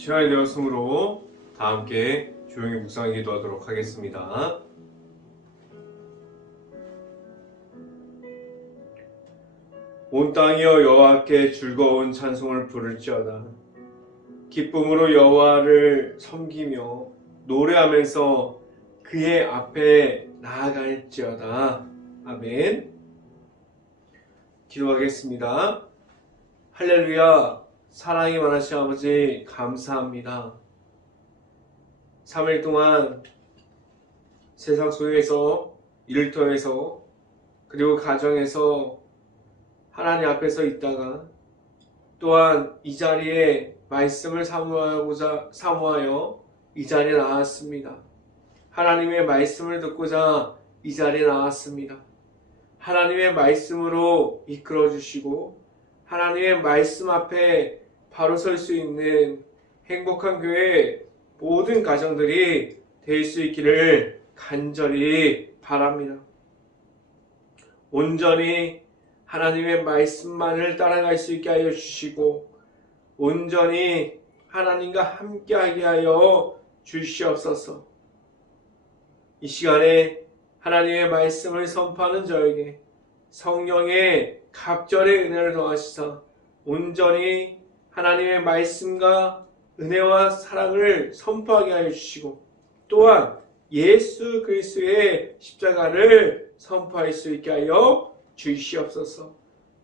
시간이 되었으므로 다 함께 조용히 묵상 기도하도록 하겠습니다. 온 땅이여 여호와께 즐거운 찬송을 부를지어다. 기쁨으로 여호와를 섬기며 노래하면서 그의 앞에 나아갈지어다. 아멘. 기도하겠습니다. 할렐루야. 사랑이 많으신 아버지 감사합니다. 3일 동안 세상 속에서, 일터에서, 그리고 가정에서 하나님 앞에서 있다가 또한 이 자리에 말씀을 사모하여 이 자리에 나왔습니다. 하나님의 말씀을 듣고자 이 자리에 나왔습니다. 하나님의 말씀으로 이끌어 주시고 하나님의 말씀 앞에 바로 설 수 있는 행복한 교회 모든 가정들이 될 수 있기를 간절히 바랍니다. 온전히 하나님의 말씀만을 따라갈 수 있게 하여 주시고 온전히 하나님과 함께하게 하여 주시옵소서. 이 시간에 하나님의 말씀을 선포하는 저에게 성령의 갑절의 은혜를 더하시사 온전히 하나님의 말씀과 은혜와 사랑을 선포하게 하여 주시고 또한 예수 그리스도의 십자가를 선포할 수 있게 하여 주시옵소서.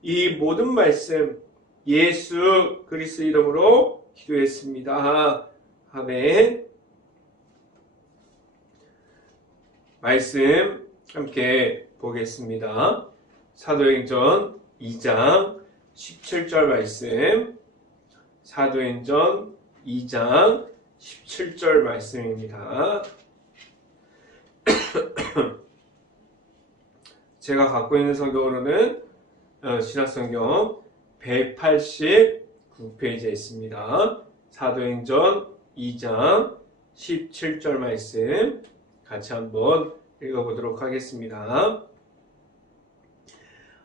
이 모든 말씀 예수 그리스도 이름으로 기도했습니다. 아멘. 말씀 함께 보겠습니다. 사도행전 2장 17절 말씀, 사도행전 2장 17절 말씀입니다. 제가 갖고 있는 성경으로는 신약성경 189페이지에 있습니다. 사도행전 2장 17절 말씀 같이 한번 읽어보도록 하겠습니다.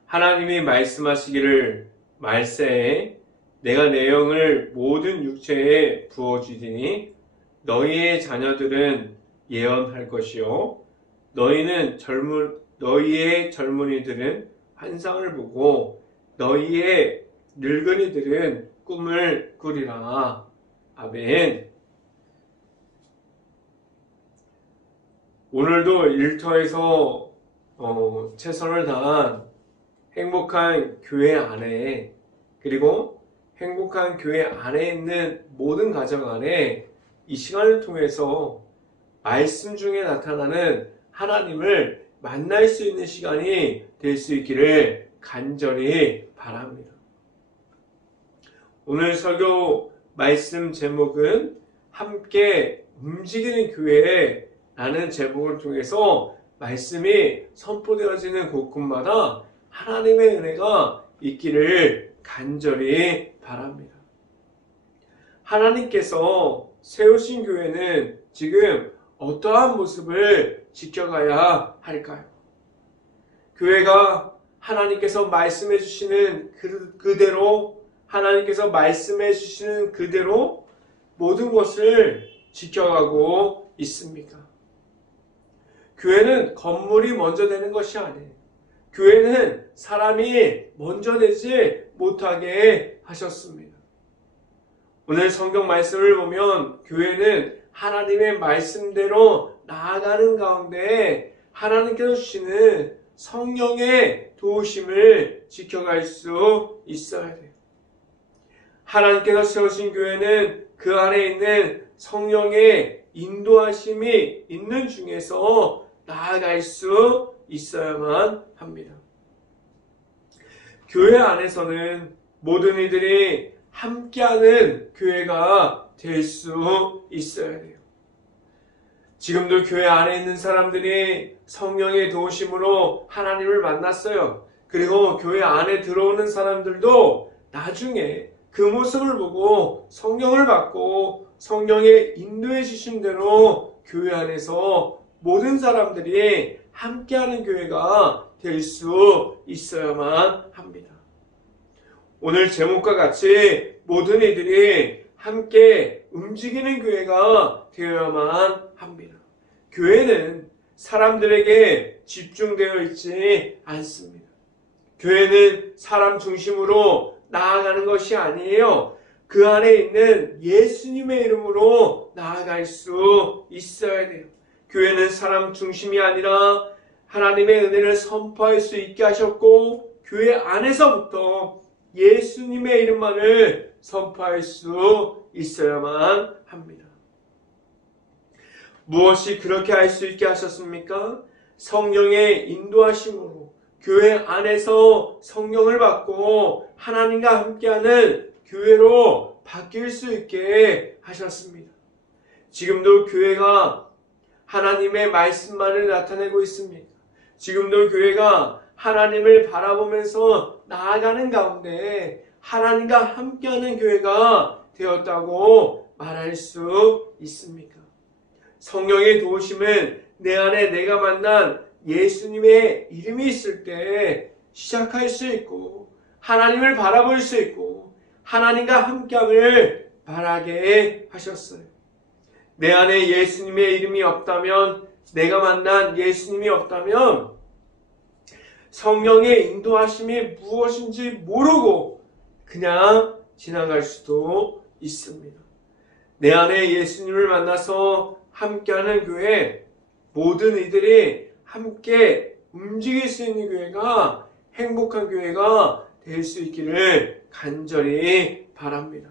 하나님이 말씀하시기를 말세에 내가 내 영을 모든 육체에 부어주리니 너희의 자녀들은 예언할 것이요 너희의 젊은이들은 환상을 보고 너희의 늙은이들은 꿈을 꾸리라. 아멘. 오늘도 일터에서 최선을 다한 행복한 교회 안에 그리고 행복한 교회 안에 있는 모든 가정 안에 이 시간을 통해서 말씀 중에 나타나는 하나님을 만날 수 있는 시간이 될 수 있기를 간절히 바랍니다. 오늘 설교 말씀 제목은 함께 움직이는 교회라는 제목을 통해서 말씀이 선포되어지는 곳곳마다 하나님의 은혜가 있기를 간절히 바랍니다. 하나님께서 세우신 교회는 지금 어떠한 모습을 지켜가야 할까요? 교회가 하나님께서 말씀해 주시는 그대로 하나님께서 말씀해 주시는 그대로 모든 것을 지켜가고 있습니까? 교회는 건물이 먼저 되는 것이 아니에요. 교회는 사람이 먼저 되지 못하게 하셨습니다. 오늘 성경 말씀을 보면 교회는 하나님의 말씀대로 나아가는 가운데 하나님께서 주시는 성령의 도우심을 지켜갈 수 있어야 돼요. 하나님께서 세우신 교회는 그 안에 있는 성령의 인도하심이 있는 중에서 나아갈 수 있어야만 합니다. 교회 안에서는 모든 이들이 함께하는 교회가 될 수 있어야 돼요. 지금도 교회 안에 있는 사람들이 성령의 도우심으로 하나님을 만났어요. 그리고 교회 안에 들어오는 사람들도 나중에 그 모습을 보고 성령을 받고 성령의 인도해 주신 대로 교회 안에서 모든 사람들이 함께하는 교회가 될 수 있어야만 합니다. 오늘 제목과 같이 모든 이들이 함께 움직이는 교회가 되어야만 합니다. 교회는 사람들에게 집중되어 있지 않습니다. 교회는 사람 중심으로 나아가는 것이 아니에요. 그 안에 있는 예수님의 이름으로 나아갈 수 있어야 돼요. 교회는 사람 중심이 아니라 하나님의 은혜를 선포할 수 있게 하셨고, 교회 안에서부터 예수님의 이름만을 선포할 수 있어야만 합니다. 무엇이 그렇게 할 수 있게 하셨습니까? 성령의 인도하심으로 교회 안에서 성령을 받고 하나님과 함께하는 교회로 바뀔 수 있게 하셨습니다. 지금도 교회가 하나님의 말씀만을 나타내고 있습니다. 지금도 교회가 하나님을 바라보면서 나아가는 가운데 하나님과 함께하는 교회가 되었다고 말할 수 있습니까? 성령의 도우심은 내 안에 내가 만난 예수님의 이름이 있을 때 시작할 수 있고, 하나님을 바라볼 수 있고, 하나님과 함께함을 바라게 하셨어요. 내 안에 예수님의 이름이 없다면, 내가 만난 예수님이 없다면 성령의 인도하심이 무엇인지 모르고 그냥 지나갈 수도 있습니다. 내 안에 예수님을 만나서 함께하는 교회, 모든 이들이 함께 움직일 수 있는 교회가 행복한 교회가 될 수 있기를 간절히 바랍니다.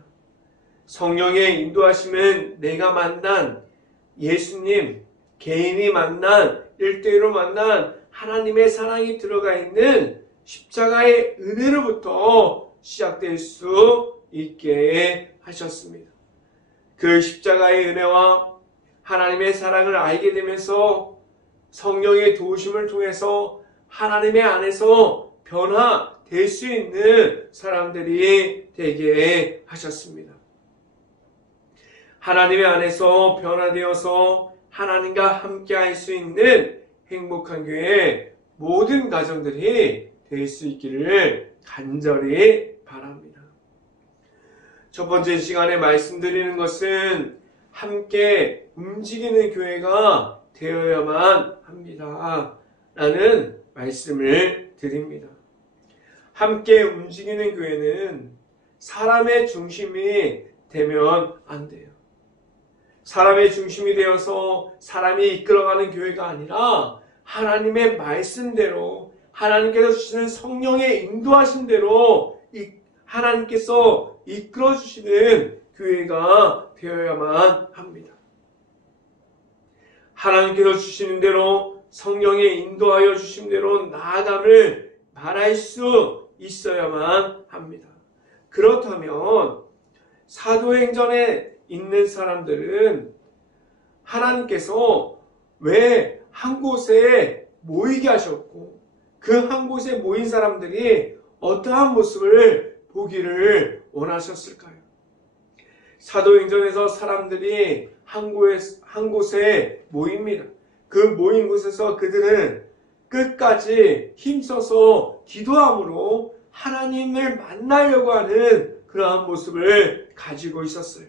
성령의 인도하심은 내가 만난 예수님, 개인이 만난, 1대1로 만난 하나님의 사랑이 들어가 있는 십자가의 은혜로부터 시작될 수 있게 하셨습니다. 그 십자가의 은혜와 하나님의 사랑을 알게 되면서 성령의 도우심을 통해서 하나님의 안에서 변화될 수 있는 사람들이 되게 하셨습니다. 하나님의 안에서 변화되어서 하나님과 함께 할 수 있는 행복한 교회 모든 가정들이 될 수 있기를 간절히 바랍니다. 첫 번째 시간에 말씀드리는 것은 함께 움직이는 교회가 되어야만 합니다. 라는 말씀을 드립니다. 함께 움직이는 교회는 사람의 중심이 되면 안 돼요. 사람의 중심이 되어서 사람이 이끌어가는 교회가 아니라 하나님의 말씀대로, 하나님께서 주시는 성령의 인도하심대로 하나님께서 이끌어주시는 교회가 되어야만 합니다. 하나님께서 주시는 대로 성령의 인도하여 주신 대로 나아감을 말할 수 있어야만 합니다. 그렇다면 사도행전에 있는 사람들은 하나님께서 왜 한 곳에 모이게 하셨고, 그 한 곳에 모인 사람들이 어떠한 모습을 보기를 원하셨을까요? 사도행전에서 사람들이 한 곳에 모입니다. 그 모인 곳에서 그들은 끝까지 힘써서 기도함으로 하나님을 만나려고 하는 그러한 모습을 가지고 있었어요.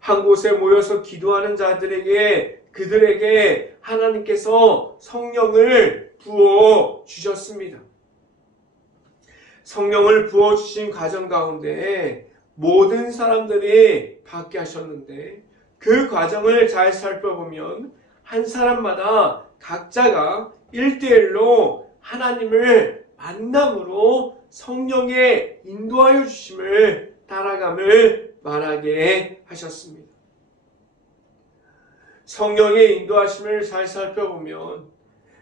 한 곳에 모여서 기도하는 자들에게, 그들에게 하나님께서 성령을 부어 주셨습니다. 성령을 부어 주신 과정 가운데 모든 사람들이 받게 하셨는데, 그 과정을 잘 살펴보면 한 사람마다 각자가 1대1로 하나님을 만남으로 성령의 인도하여 주심을 따라감을 말하게 하셨습니다. 성령의 인도하심을 잘 살펴보면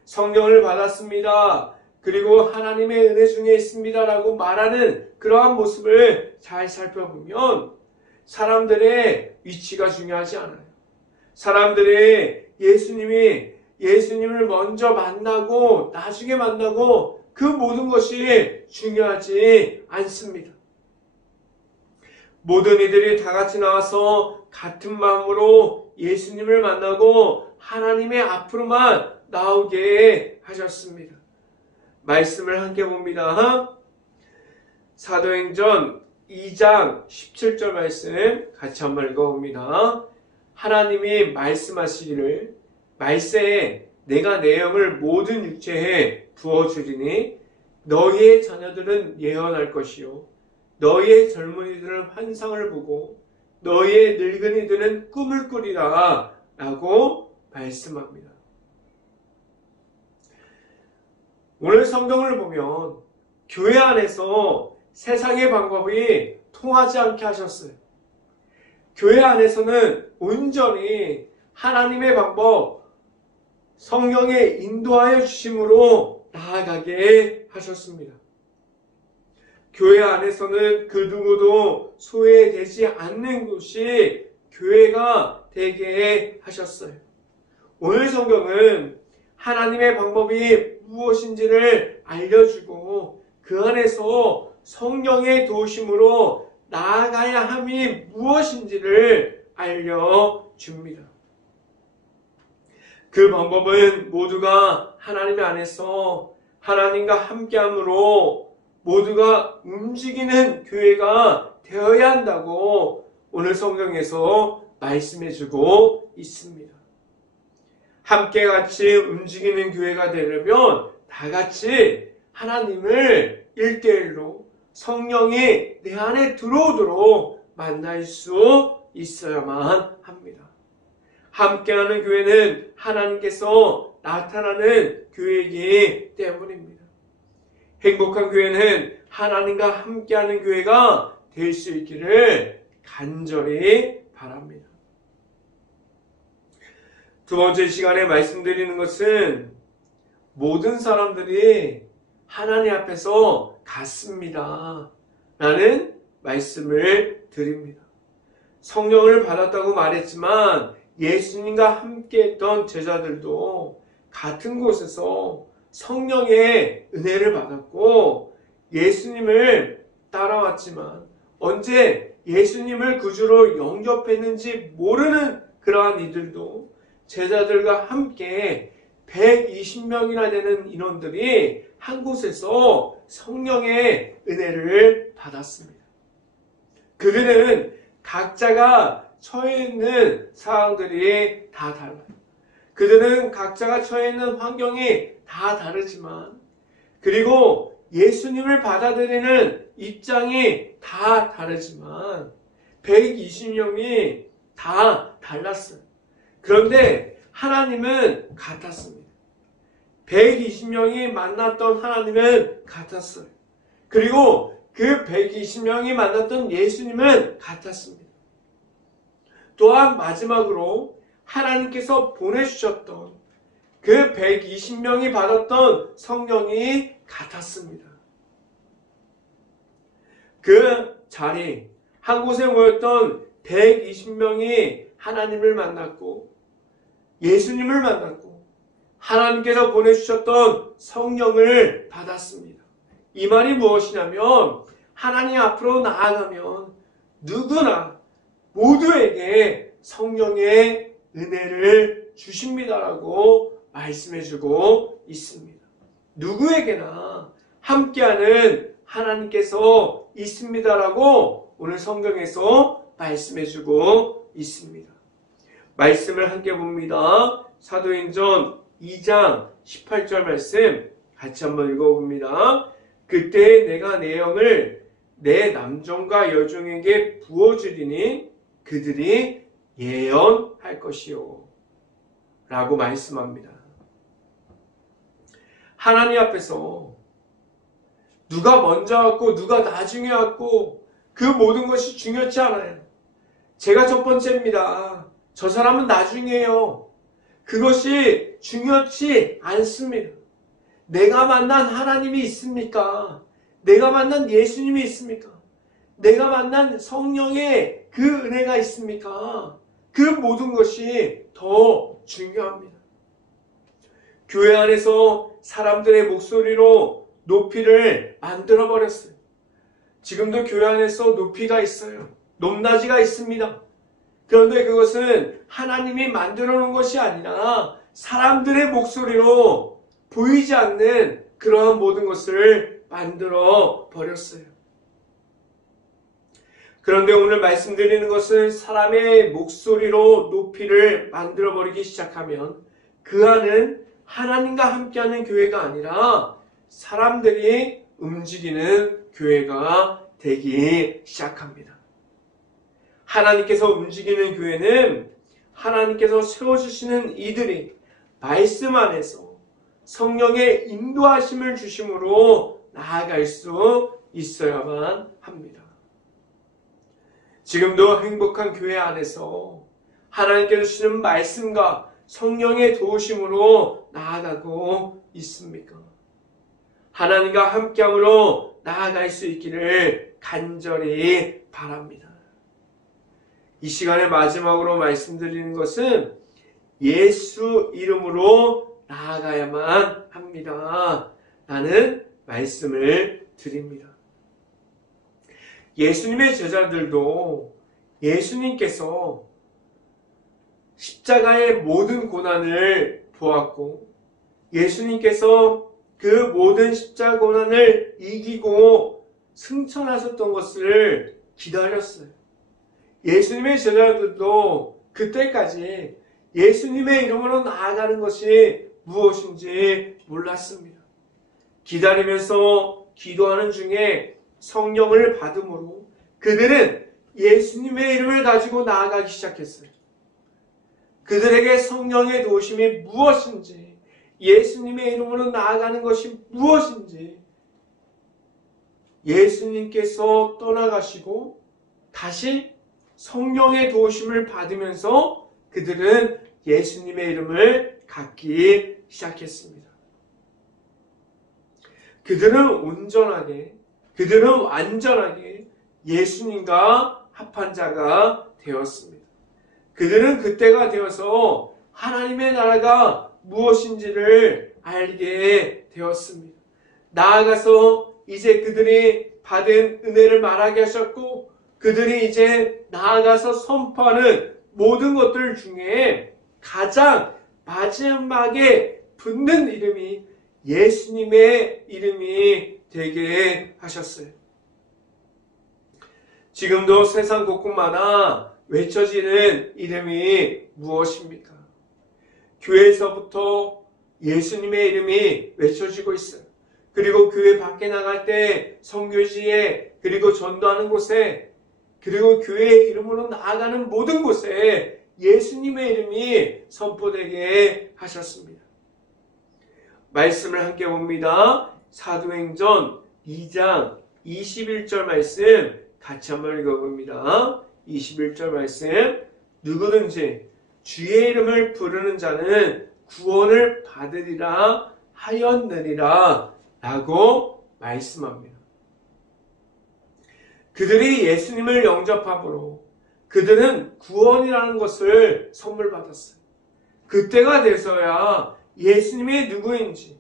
성령을 받았습니다, 그리고 하나님의 은혜 중에 있습니다 라고 말하는 그러한 모습을 잘 살펴보면 사람들의 위치가 중요하지 않아요. 사람들이 예수님을 먼저 만나고 나중에 만나고 그 모든 것이 중요하지 않습니다. 모든 이들이 다 같이 나와서 같은 마음으로 예수님을 만나고 하나님의 앞으로만 나오게 하셨습니다. 말씀을 함께 봅니다. 사도행전 2장 17절 말씀 같이 한번 읽어봅니다. 하나님이 말씀하시기를 말세에 내가 내 영을 모든 육체에 부어주리니 너희의 자녀들은 예언할 것이요 너희의 젊은이들은 환상을 보고 너희의 늙은이들은 꿈을 꾸리라 라고 말씀합니다. 오늘 성경을 보면 교회 안에서 세상의 방법이 통하지 않게 하셨어요. 교회 안에서는 온전히 하나님의 방법, 성령의 인도하여 주심으로 나아가게 하셨습니다. 교회 안에서는 그 누구도 소외되지 않는 곳이 교회가 되게 하셨어요. 오늘 성경은 하나님의 방법이 무엇인지를 알려주고 그 안에서 성령의 도우심으로 나아가야 함이 무엇인지를 알려줍니다. 그 방법은 모두가 하나님 안에서 하나님과 함께함으로 모두가 움직이는 교회가 되어야 한다고 오늘 성경에서 말씀해주고 있습니다. 함께 같이 움직이는 교회가 되려면 다 같이 하나님을 1대1로 성령이 내 안에 들어오도록 만날 수 있어야만 합니다. 함께하는 교회는 하나님께서 나타나는 교회이기 때문입니다. 행복한 교회는 하나님과 함께하는 교회가 될 수 있기를 간절히 바랍니다. 두 번째 시간에 말씀드리는 것은 모든 사람들이 하나님 앞에서 같습니다 라는 말씀을 드립니다. 성령을 받았다고 말했지만 예수님과 함께했던 제자들도 같은 곳에서 성령의 은혜를 받았고 예수님을 따라왔지만 언제 예수님을 구주로 영접했는지 모르는 그러한 이들도 제자들과 함께 120명이나 되는 인원들이 한 곳에서 성령의 은혜를 받았습니다. 그들은 각자가 처해 있는 상황들이 다 달라요. 그들은 각자가 처해 있는 환경이 다 다르지만 그리고 예수님을 받아들이는 입장이 다 다르지만 120명이 다 달랐어요. 그런데 하나님은 같았습니다. 120명이 만났던 하나님은 같았어요. 그리고 그 120명이 만났던 예수님은 같았습니다. 또한 마지막으로 하나님께서 보내주셨던 그 120명이 받았던 성령이 같았습니다. 그 자리, 한 곳에 모였던 120명이 하나님을 만났고 예수님을 만났고 하나님께서 보내주셨던 성령을 받았습니다. 이 말이 무엇이냐면 하나님 앞으로 나아가면 누구나 모두에게 성령의 은혜를 주십니다라고 말씀해주고 있습니다. 누구에게나 함께하는 하나님께서 있습니다라고 오늘 성경에서 말씀해주고 있습니다. 말씀을 함께 봅니다. 사도행전 2장 18절 말씀 같이 한번 읽어봅니다. 그때 내가 내 영을 내 남종과 여종에게 부어주리니 그들이 예언할 것이요 라고 말씀합니다. 하나님 앞에서 누가 먼저 왔고 누가 나중에 왔고 그 모든 것이 중요치 않아요. 제가 첫 번째입니다. 저 사람은 나중이에요. 그것이 중요치 않습니다. 내가 만난 하나님이 있습니까? 내가 만난 예수님이 있습니까? 내가 만난 성령의 그 은혜가 있습니까? 그 모든 것이 더 중요합니다. 교회 안에서 사람들의 목소리로 높이를 만들어버렸어요. 지금도 교회 안에서 높이가 있어요. 높낮이가 있습니다. 그런데 그것은 하나님이 만들어 놓은 것이 아니라 사람들의 목소리로 보이지 않는 그러한 모든 것을 만들어 버렸어요. 그런데 오늘 말씀드리는 것은 사람의 목소리로 높이를 만들어버리기 시작하면 그 안은 하나님과 함께하는 교회가 아니라 사람들이 움직이는 교회가 되기 시작합니다. 하나님께서 움직이는 교회는 하나님께서 세워주시는 이들이 말씀 안에서 성령의 인도하심을 주심으로 나아갈 수 있어야만 합니다. 지금도 행복한 교회 안에서 하나님께서 주시는 말씀과 성령의 도우심으로 나아가고 있습니까? 하나님과 함께함으로 나아갈 수 있기를 간절히 바랍니다. 이 시간에 마지막으로 말씀드리는 것은 예수 이름으로 나아가야만 합니다. 라는 말씀을 드립니다. 예수님의 제자들도 예수님께서 십자가의 모든 고난을 보았고 예수님께서 그 모든 십자가 고난을 이기고 승천하셨던 것을 기다렸어요. 예수님의 제자들도 그때까지 예수님의 이름으로 나아가는 것이 무엇인지 몰랐습니다. 기다리면서 기도하는 중에 성령을 받음으로 그들은 예수님의 이름을 가지고 나아가기 시작했어요. 그들에게 성령의 도우심이 무엇인지, 예수님의 이름으로 나아가는 것이 무엇인지, 예수님께서 떠나가시고 다시 성령의 도우심을 받으면서 그들은 예수님의 이름을 갖기 시작했습니다. 그들은 완전하게 예수님과 합한 자가 되었습니다. 그들은 그때가 되어서 하나님의 나라가 무엇인지를 알게 되었습니다. 나아가서 이제 그들이 받은 은혜를 말하게 하셨고 그들이 이제 나아가서 선포하는 모든 것들 중에 가장 마지막에 붙는 이름이 예수님의 이름이 되게 하셨어요. 지금도 세상 곳곳마다 외쳐지는 이름이 무엇입니까? 교회에서부터 예수님의 이름이 외쳐지고 있어요. 그리고 교회 밖에 나갈 때 선교지에 그리고 전도하는 곳에 그리고 교회의 이름으로 나아가는 모든 곳에 예수님의 이름이 선포되게 하셨습니다. 말씀을 함께 봅니다. 사도행전 2장 21절 말씀 같이 한번 읽어봅니다. 21절 말씀 누구든지 주의 이름을 부르는 자는 구원을 받으리라 하였느니라 라고 말씀합니다. 그들이 예수님을 영접함으로 그들은 구원이라는 것을 선물 받았어요. 그때가 돼서야 예수님이 누구인지,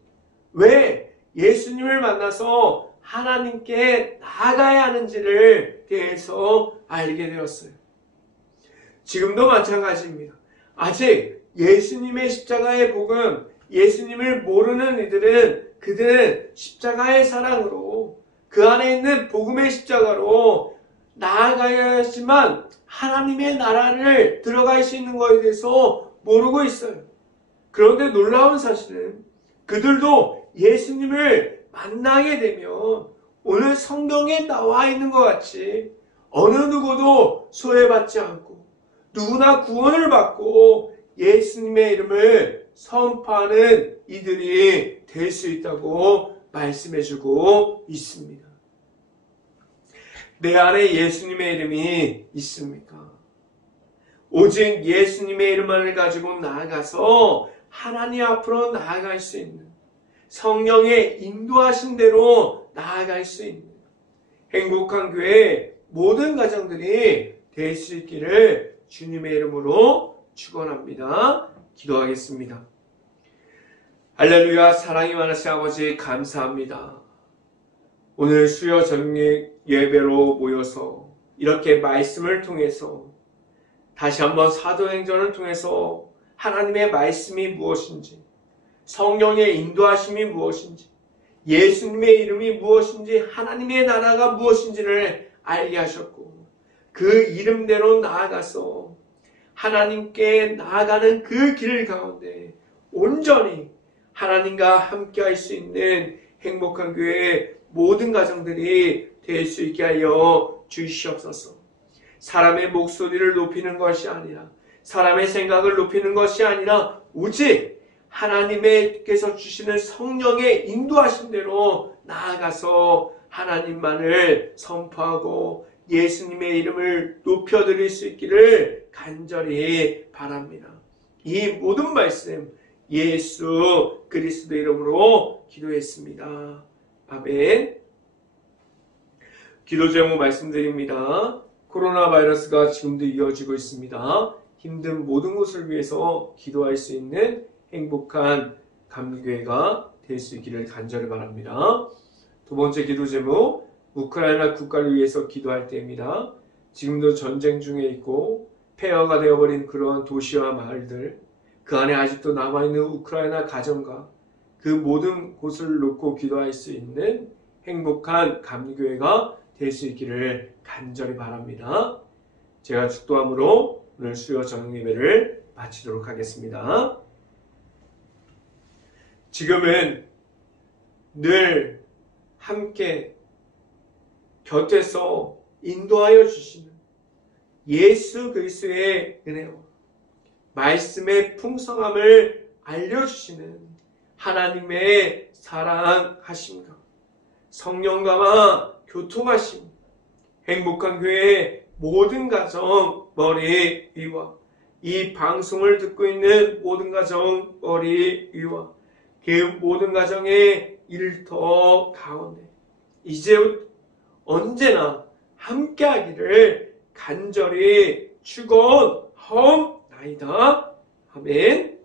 왜 예수님을 만나서 하나님께 나아가야 하는지를 대해서 알게 되었어요. 지금도 마찬가지입니다. 아직 예수님의 십자가의 복음, 예수님을 모르는 이들은 그들은 십자가의 사랑으로 그 안에 있는 복음의 십자가로 나아가야지만 하나님의 나라를 들어갈 수 있는 것에 대해서 모르고 있어요. 그런데 놀라운 사실은 그들도 예수님을 만나게 되면 오늘 성경에 나와 있는 것 같이 어느 누구도 소외받지 않고 누구나 구원을 받고 예수님의 이름을 선포하는 이들이 될 수 있다고 말씀해주고 있습니다. 내 안에 예수님의 이름이 있습니까? 오직 예수님의 이름만을 가지고 나아가서 하나님 앞으로 나아갈 수 있는, 성령의 인도하신 대로 나아갈 수 있는 행복한 교회 모든 가정들이 될 수 있기를 주님의 이름으로 축원합니다. 기도하겠습니다. 할렐루야. 사랑이 많으신 아버지 감사합니다. 오늘 수요 저녁 예배로 모여서 이렇게 말씀을 통해서 다시 한번 사도행전을 통해서 하나님의 말씀이 무엇인지, 성령의 인도하심이 무엇인지, 예수님의 이름이 무엇인지, 하나님의 나라가 무엇인지를 알게 하셨고 그 이름대로 나아가서 하나님께 나아가는 그 길 가운데 온전히 하나님과 함께 할 수 있는 행복한 교회의 모든 가정들이 될 수 있게 하여 주시옵소서. 사람의 목소리를 높이는 것이 아니라, 사람의 생각을 높이는 것이 아니라 오직 하나님께서 주시는 성령의 인도하신 대로 나아가서 하나님만을 선포하고 예수님의 이름을 높여드릴 수 있기를 간절히 바랍니다. 이 모든 말씀 예수 그리스도 이름으로 기도했습니다. 아멘. 기도 제목 말씀드립니다. 코로나 바이러스가 지금도 이어지고 있습니다. 힘든 모든 것을 위해서 기도할 수 있는 행복한 감리교회가 될 수 있기를 간절히 바랍니다. 두 번째 기도 제목, 우크라이나 국가를 위해서 기도할 때입니다. 지금도 전쟁 중에 있고 폐허가 되어버린 그러한 도시와 마을들, 그 안에 아직도 남아있는 우크라이나 가정과 그 모든 곳을 놓고 기도할 수 있는 행복한 감리교회가 될 수 있기를 간절히 바랍니다. 제가 축도함으로 오늘 수요 저녁 예배를 마치도록 하겠습니다. 지금은 늘 함께 곁에서 인도하여 주시는 예수 그리스도의 은혜와 말씀의 풍성함을 알려주시는 하나님의 사랑하심과 성령과와 교통하심, 행복한 교회의 모든 가정 머리 위와 이 방송을 듣고 있는 모든 가정 머리 위와 그 모든 가정의 일터 가운데 이제 언제나 함께하기를 간절히 축원하옵나이다. 아멘.